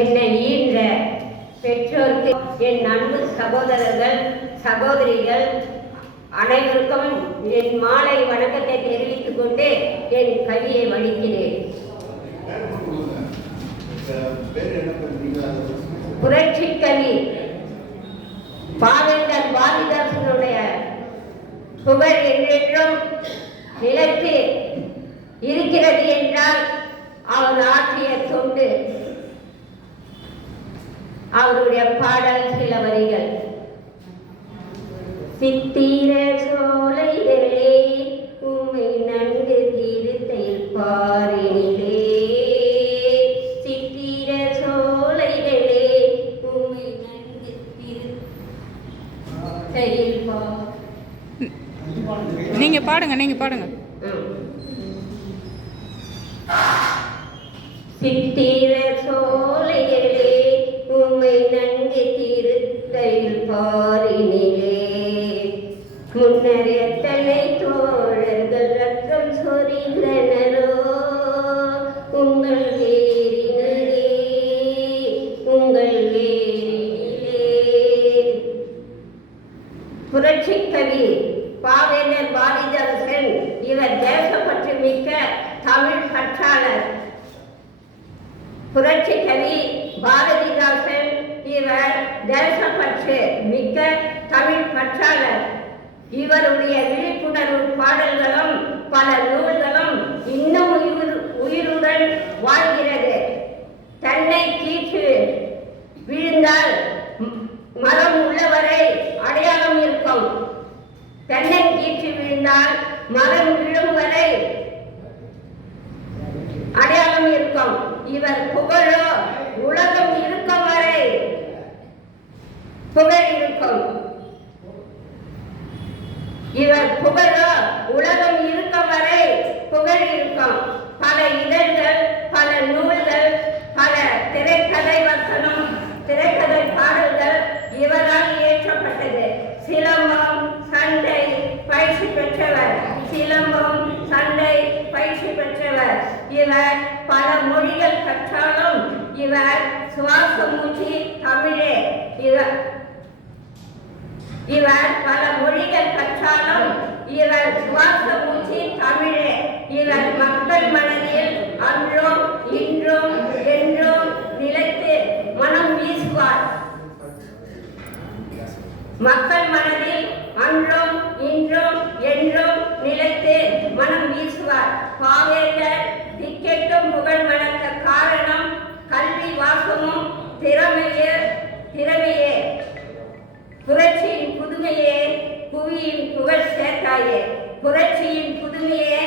என்னை ஈன்ற பெற்றோருக்கு, என் அன்பு சகோதரர்கள் சகோதரிகள் அனைவருக்கும் என் மாலை வணக்கத்தை தெரிவித்துக் கொண்டு என் கவியை வடிக்கிறேன். புரட்சி கவி பாவேந்தர் பாரதிதாசனுடைய புகழ் என்றென்றும் நிலைத்து இருக்கிறது என்றால் அவர் ஆற்றிய தொண்டு. அவருடைய பாடல் சில வரிகள். சித்திர சோலைகளே உம்மை நன்கு தீர்த்தையில் பாரினிலே, சித்திர சோலைகளே உம்மை நன்கு தீர்த்தையில் நீங்க பாடுங்க. சித்திர சோலைகளே உம்மை நன்கு தீர்த்தையில் பாரினிலே, முன்னர் எத்தனை தோழர்கள் ரத்தம் சொரிந்தனரோ உங்கள் வேரினிலே, உங்கள் வேரினிலே. புரட்சி கவி பாவேந்தர் பாரதிதாசன் இவர் தேசப்பற்று மிக்க தமிழ் பற்றாளர். புரட்சி கவி பாரதிதாசன் இவர் தேசப்பற்று மிக்க தமிழ் பற்றாளர். இவருடைய விழிப்புணர்வு பாடல்களும் பல நூல்களும் இன்னும் உயிருடன் வாழ்கிறது. தன்னை கீற்று விழுந்தால் மரம் உள்ளவரை அடையாளம் இருக்கும். தென்னை கீற்று விழுந்தால் மரம் விழும் வரை அடையாளம் இருக்கும். இவர் புகழோ உலகம் இருக்கும் வரை புகழ் இருக்கும். இவர் புகழோ உலகம் இருக்கும் வரை புகழ் இருக்கும். பல இதழ்கள், பல நூல்கள், பல திரைக்கதை வசனம், திரைக்கதை பாடல்கள் இவரால் இயற்றப்பட்டது. சிலம்பம் சண்டை பயிற்சி பெற்றவர். சிலம்பம் சண்டை பயிற்சி பெற்றவர். இவர் பல மொழிகள் கற்றாலும் இவர் சுவாச மூச்சு தமிழே. இவர் பல மொழிகள் கற்றாலும் இவர் சுவாச மூச்சு தமிழே. இவர் மக்கள் மனதில் அன்றும் இன்றும் என்றும் நிலைத்து மனம் வீசுவார். மக்கள் மனதில் அன்றும் இன்றும் என்றும் நிலைத்து மனம் வீசுவார். பாவேந்தர் திக்கெட்டும் புகழ் மணக்க காரணம் கல்வி வாசமும் திறமையே. புரட்சியின் புதுமையே புவியின் புகழ் சேர்த்தாயே. புரட்சியின் புதுமையே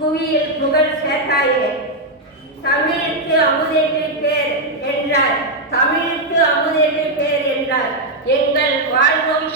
புவியில் புகழ் சேர்த்தாயே. தமிழுக்கு அமுதென்று பேர் என்றார். தமிழுக்கு அமுதென்று பேர் என்றார். எங்கள் வாழ்வும்